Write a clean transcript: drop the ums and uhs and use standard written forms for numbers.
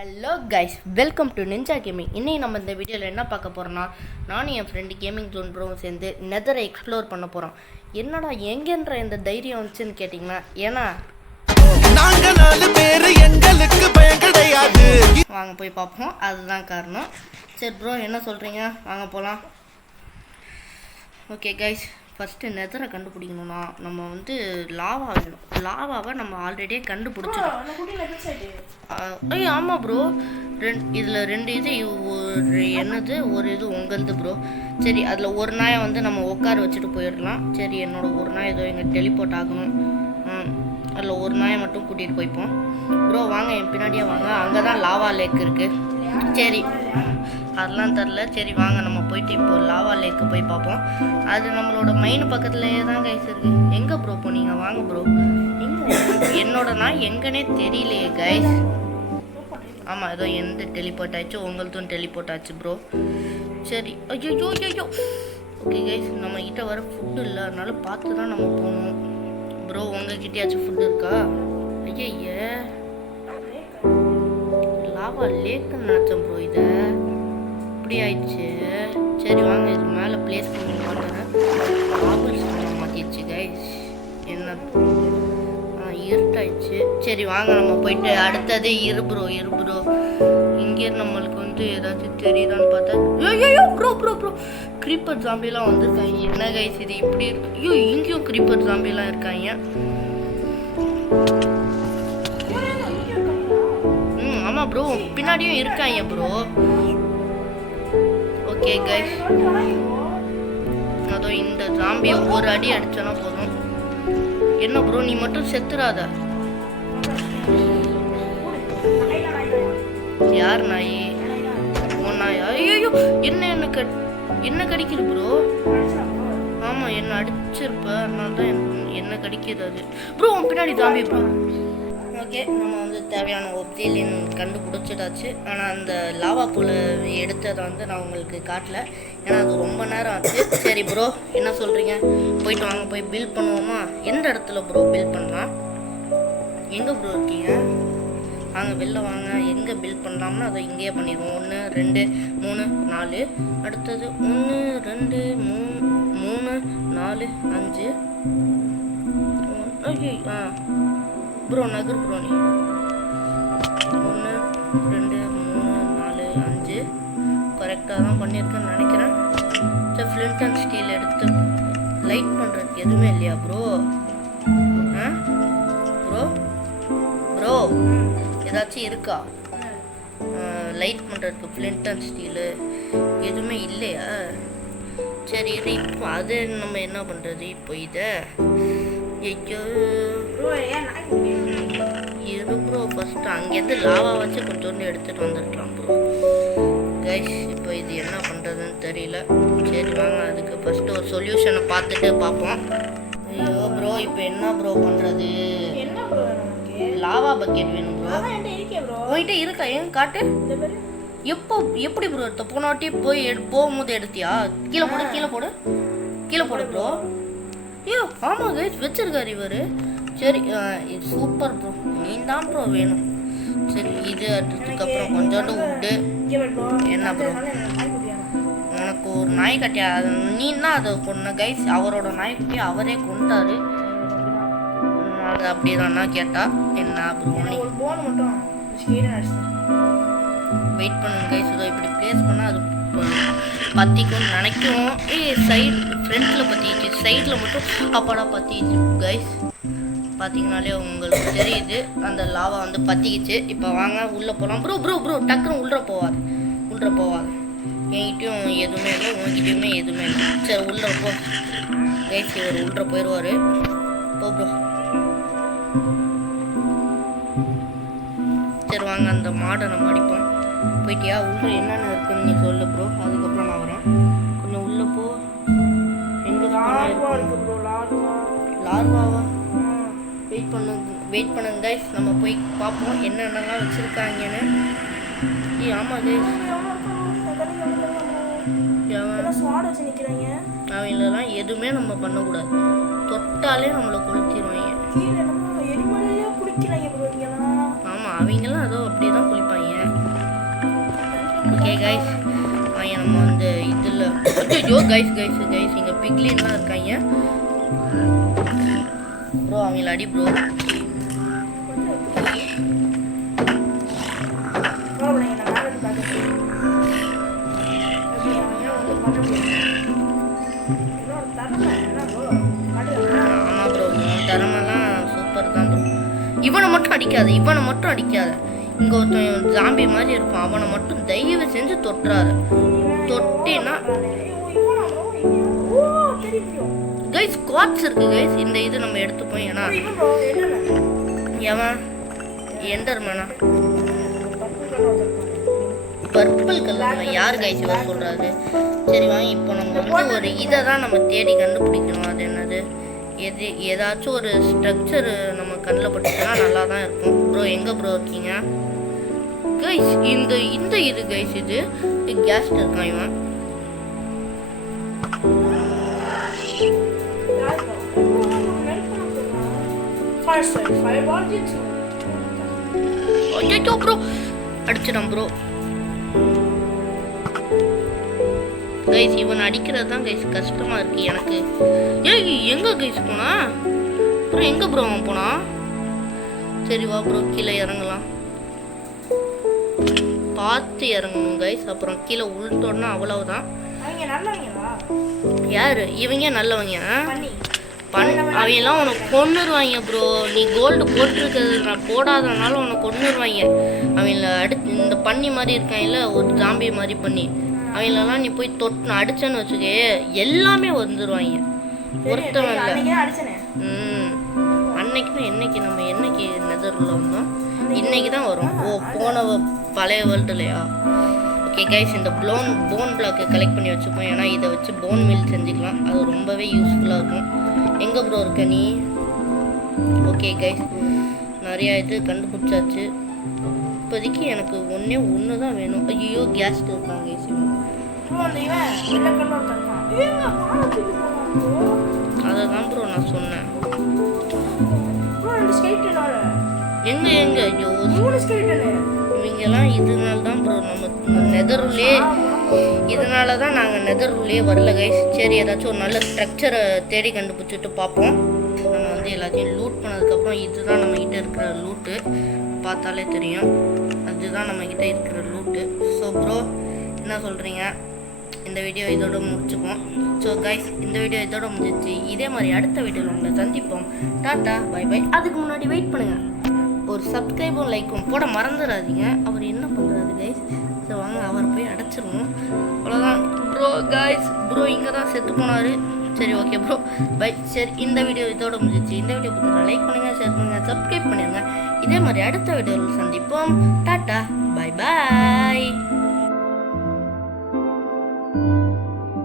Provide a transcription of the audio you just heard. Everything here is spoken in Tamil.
Hello guys, welcome to ninja gaming. இன்னைக்கு நம்ம இந்த வீடியோவில் என்ன பார்க்க போகிறோன்னா, நானும் என் ஃப்ரெண்டு கேமிங் ஜோன் ப்ரோவும் சேர்ந்து நெதரை எக்ஸ்ப்ளோர் பண்ண போகிறோம். என்னடா எங்கேன்ற இந்த தைரியம் வந்துச்சுன்னு கேட்டிங்கன்னா, ஏன்னா வாங்க போய் பார்ப்போம், அதுதான் காரணம். சரி ப்ரோ, என்ன சொல்கிறீங்க? வாங்க போகலாம். ஓகே கைஸ், ஃபஸ்ட்டு நெதரை கண்டுபிடிக்கணும்னா நம்ம வந்து லாவா வேணும். லாவாவை நம்ம ஆல்ரெடியே கண்டுபிடிச்சிட்டோம். ஐயோ ஆமாம் ப்ரோ, இதில் ரெண்டு இது என்னது ஒரு இது உங்களது ப்ரோ. சரி, அதில் ஒரு நாயை வந்து நம்ம உட்கார வச்சுட்டு போயிடலாம். சரி, என்னோட ஒரு நாய் ஏதோ எங்கள் டெலிபோர்ட் ஆகணும். அதில் ஒரு நாயை மட்டும் கூட்டிகிட்டு போய்ப்போம். ப்ரோ வாங்க, என் பின்னாடியே வாங்க, அங்கே தான் லாவா லேக் இருக்குது. சரி, அதெல்லாம் தரல. சரி வாங்க, நம்ம போயிட்டு இப்போ லாவா லேக்கு போய் பார்ப்போம். அது நம்மளோட மைன் பக்கத்துலேயே தான் கைஸ் இருக்குது. எங்கே ப்ரோ போனீங்க? வாங்க ப்ரோ. எங்கே என்னோட நாய் எங்கன்னே தெரியலையே கைஸ். ஆமாம், ஏதோ எந்த டெலிபோர்ட் ஆச்சு, உங்களுக்கும் டெலிபோர்ட் ஆச்சு ப்ரோ. சரி, ஐயோ ஐயோ. ஓகே கைஸ், நம்மக்கிட்ட வர ஃபுட்டு இல்லை, அதனால பார்த்து தான் நம்ம போகணும். ப்ரோ உங்ககிட்டயாச்சும் ஃபுட்டு இருக்கா? ஐய லாவா லேக்குன்னு நினச்சேன் ப்ரோ, இதை இப்படி ஆயிடுச்சு. சரி வாங்க, இது மேலே பிளேஸ் பண்ணி பண்ணுறேன். ஆபிள்ஸ் மாற்றிடுச்சு கைஸ். என்ன இருட்டாயிடுச்சு. சரி வாங்க, நம்ம போயிட்டு அடுத்தது இரு ப்ரோ. இங்கே நம்மளுக்கு வந்து ஏதாச்சும் தெரியுதான்னு பார்த்தா ஐயோ ப்ரோ க்ரீப்பர் ஜாம்பிலாம் வந்திருக்காங்க. என்ன கைஸ் இது இப்படி இருக்கு? ஐயோ இங்கேயும் க்ரீப்பர் ஜாம்பிலாம் இருக்காங்க. ஆமாம் ப்ரோ, பின்னாடியும் இருக்காங்க ப்ரோ. ஓகே கைஸ், அதோ இந்த ஜாம்பியை ஒரு அடி அடிச்சோன்னா போதும். என்ன ப்ரோ, நீ மட்டும் செத்துறாத. யார் நாய்? உன் நாயா? ஐயோ என்ன கடிக்குது ப்ரோ? ஆமாம், என்ன அடிச்சிருப்ப, அதனால தான் என்ன கடிக்குது அது. ப்ரோ உன் பின்னாடி ஜாம்பி ப்ரோ. ஓகே, நம்ம வந்து தேவையான ஒப்ஜிலியன் கண்டுபிடிச்சிடாச்சு. ஆனால் அந்த லாவா பூலை எடுத்ததை வந்து நான் உங்களுக்கு காட்டல, ஏன்னா அது ரொம்ப நேரம் ஆச்சு. சரி ப்ரோ, என்ன சொல்கிறீங்க? போயிட்டு வாங்க, போய் பில்ட் பண்ணுவோமா? எந்த இடத்துல ப்ரோ பில்ட் பண்ணலாம்? எங்கே ப்ரோ இருக்கீங்க? வாங்க வெளில வாங்க. எங்கே பில்ட் பண்ணலாம்னா அதை இங்கேயே பண்ணிடுவோம். 1 2 3 4. அடுத்தது 1 2 3 4 5. ஐயோ ப்ரோ நகர் ப்ரோ, நீ 1 2 3 4 5 கரெக்டாக தான் பண்ணியிருக்கேன்னு நினைக்கிறேன். சரி, ஃப்ளிண்ட் அண்ட் ஸ்டீல் எடுத்து லைட் பண்ணுறதுக்கு எதுவுமே இல்லையா ப்ரோ? ப்ரோ ஏதாச்சும் இருக்கா லைட் பண்ணுறதுக்கு? ஃப்ளிண்ட் அண்ட் ஸ்டீலு எதுவுமே இல்லையா? சரி இது இப்போ அது நம்ம என்ன பண்ணுறது இப்போ? இதை ஐயோ இரு ப்ரோ, ஃபஸ்ட்டு அங்கேருந்து லாவா வச்சு கொஞ்சோண்டு எடுத்துகிட்டு வந்துருக்கலாம் ப்ரோ. கைஸ், இப்போ இது என்ன பண்ணுறதுன்னு தெரியல. சரி வாங்க, அதுக்கு ஃபஸ்ட்டு ஒரு சொல்யூஷனை பார்த்துட்டு பார்ப்போம். ஐயோ ப்ரோ, இப்போ என்ன ப்ரோ பண்ணுறது? லாவா பக்கெட் வேணும் ப்ரோ. போயிட்டே இருக்கா? ஏன் காட்டு. எப்படி ப்ரோ எடுத்த? போன வாட்டி போகும்போது எடுத்தியா? கீழே போடு ப்ரோ. ஐயோ ஆமாம் கைஸ், வச்சிருக்காரு இவர். சரி, இது சூப்பர் ப்ரோ, நீ தான் ப்ரோ வேணும். சரி, இது அதுக்கப்புறம் கொஞ்சோண்டு உட்டு. என்ன ப்ரோ, உனக்கு ஒரு நாய்க்குட்டியா? நீ தான் அதை கொன்ன கைஸ். அவரோட நாய்க்குட்டியை அவரே கொண்டாரு. அது அப்படி தானா கேட்டா என்ன ப்ரோ? வெயிட் பண்ணுங்க கைஸ், இதோ இப்படி ப்ளேஸ் பண்ணால் அது பற்றிக்கும்னு நினைக்கும். சைடு ஃப்ரண்ட்டில் பற்றிச்சு, சைடில் மட்டும் அப்பாடா பற்றிச்சு கைஸ். பார்த்தீங்கனாலே உங்களுக்கு தெரியுது அந்த லாவா வந்து பற்றிக்கிச்சு. இப்போ வாங்க உள்ளே போகலாம். ப்ரோ டக்குன்னு உள்ளே போவாது. என்கிட்டையும் எதுவுமே இல்லை, உங்ககிட்டையுமே எதுவுமே இல்லை. சரி உள்ளே போ கைஸ், இவர் உள்ளே போயிடுவார். போ ப்ரோ. சரி வாங்க, அந்த மாடை நம்ம அடிப்போம். போயிட்டியா? உள்ளே என்னென்ன இருக்குன்னு நீ சொல்லு ப்ரோ, அதுக்கப்புறம் நான் வரேன். கொஞ்சம் உள்ளே போ. எங்கே லார்வாவா? வெயிட் பண்ணுங்க கைஸ், நம்ம போய் பார்ப்போம் என்னென்னலாம் வச்சுருக்காங்கன்னு. ஆமாம் கைஸ், அவங்களெல்லாம் எதுவுமே நம்ம பண்ணக்கூடாது. தொட்டாலே நம்மளை கொளுத்திடுவாங்க. ஆமாம், அவங்கெல்லாம் அதோ அப்படி தான் குளிப்பாங்க. ஓகே கைஸ் நம்ம வந்து இதில் ஐயோ கைஸ் இங்கே பிக்லின்லாம் இருக்காங்க ப்ரோ அவங்கள அடி ப்ரோ ஆமாம் ப்ரோ திறமெல்லாம் சூப்பர் தான் ப்ரோ இவனை மட்டும் அடிக்காத இங்கே ஒருத்தன் ஜாம்பி மாதிரி இருப்பான் அவனை மட்டும் தயவு செஞ்சு தொட்டுறாரு தொட்டினா கைஸ் ஸ்குவாட்ஸ் இருக்கு கைஸ் இந்த இது நம்ம எடுத்துப்போம் ஏன்னா எவன் எண்டர்மேனா பர்பிள் கலர் யார் கைஸ் இவர் சொல்றாரு சரி வாங்க இப்போ நம்ம வந்து ஒரு இதை தான் நம்ம தேடி கண்டுபிடிக்கணும் அது என்னது ஏதாச்சும் ஒரு ஸ்ட்ரக்சர் நம்ம கண்ணில் பட்டுச்சுன்னா நல்லா தான் இருக்கும் ப்ரோ எங்கே ப்ரோ இருக்கீங்க கைஸ் இந்த இது கைஸ் இது கேஸ் இருக்கான் இவன் ப்ரோ அடிச்சிடும் ப்ரோ கைஸ் இவன் அடிக்கிறது தான் கைஸ் கஷ்டமா இருக்கு எனக்கு எங்க கைஸ் போனா ப்ரோ எங்க ப்ரோ அவன் போனா சரி வா ப்ரோ கீழே இறங்கலாம் பார்த்து இறங்கணும் கைஸ் அப்புறம் கீழே உள்ட்டோன்னா அவ்வளவுதான் யாரு இவங்க நல்லவங்க அவங்கெல்லாம் உனக்கு கொன்னுருவாங்க ப்ரோ நீ கோல்டு போட்டிருக்கிறது நான் போடாதனால உனக்கு கொன்னுருவாங்க அவங்கள இந்த பண்ணி மாதிரி இருக்காங்கல்ல ஒரு ஜாம்பி மாதிரி பண்ணி அவங்களெல்லாம் நீ போய் தொட்டு அடிச்சேன்னு வச்சுக்கே எல்லாமே வந்துடுவாங்க ஒருத்தவன் இல்லை அன்னைக்குன்னா என்னைக்கு நெதரில் வந்தோம் இன்னைக்கு தான் வரும் ஓ போன பழைய வேர்ல்டுலையா ஓகே கைஸ் இந்த போன் பிளாக்கை கலெக்ட் பண்ணி வச்சுப்போம் ஏன்னா இதை வச்சு போன் மீல் செஞ்சுக்கலாம் அது ரொம்பவே யூஸ்ஃபுல்லாக இருக்கும் எங்கே ப்ரோ இருக்க நீ ஓகே கைஸ் நிறையா இது கண்டுபிடிச்சாச்சு இப்போதைக்கு எனக்கு ஒன்று தான் வேணும் ஐயோ கேஸ் இருக்காங்க கைஸ் அதை தான் ப்ரோ நான் சொன்னேன் எங்கே ஐயோ இவங்கெல்லாம் இதனால தான் ப்ரோ நம்ம நெதருள்ளே இதனால தான் நாங்கள் நெதருள்ளே வரல கைஸ் சரி ஏதாச்சும் ஒரு நல்ல ஸ்ட்ரக்சரை தேடி கண்டுபிடிச்சிட்டு பார்ப்போம் நம்ம வந்து எல்லாத்தையும் லூட் பண்ணதுக்கப்புறம் இதுதான் நம்மக்கிட்ட இருக்கிற லூட்டு பார்த்தாலே தெரியும் அதுதான் நம்மக்கிட்ட இருக்கிற லூட்டு ஸோ ப்ரோ என்ன சொல்கிறீங்க இந்த வீடியோ இதோட முடிச்சுப்போம் ஸோ கைஸ் இந்த வீடியோ இதோட முடிஞ்சிச்சு இதே மாதிரி அடுத்த வீடியோவில் உங்களை சந்திப்போம் டாட்டா பை பை அதுக்கு முன்னாடி வெயிட் பண்ணுங்கள் ஒரு சப்ஸ்கிரைபும் லைக்கும் போட மறந்துடாதீங்க அவர் என்ன பண்ணுறாரு கைஸ் ஸோ வாங்க அவர் போய் அடைச்சிருவோம் அவ்வளோதான் ப்ரோ கைஸ் ப்ரோ இங்கே தான் செத்து போனார் சரி ஓகே ப்ரோ பை சரி இந்த வீடியோ இதோட முடிஞ்சிச்சு இந்த வீடியோ பிடிச்சா லைக் பண்ணுங்கள் ஷேர் பண்ணுங்கள் சப்ஸ்கிரைப் பண்ணிடுங்க இதே மாதிரி அடுத்த வீடியோவில் சந்திப்போம் டாட்டா பை பாய்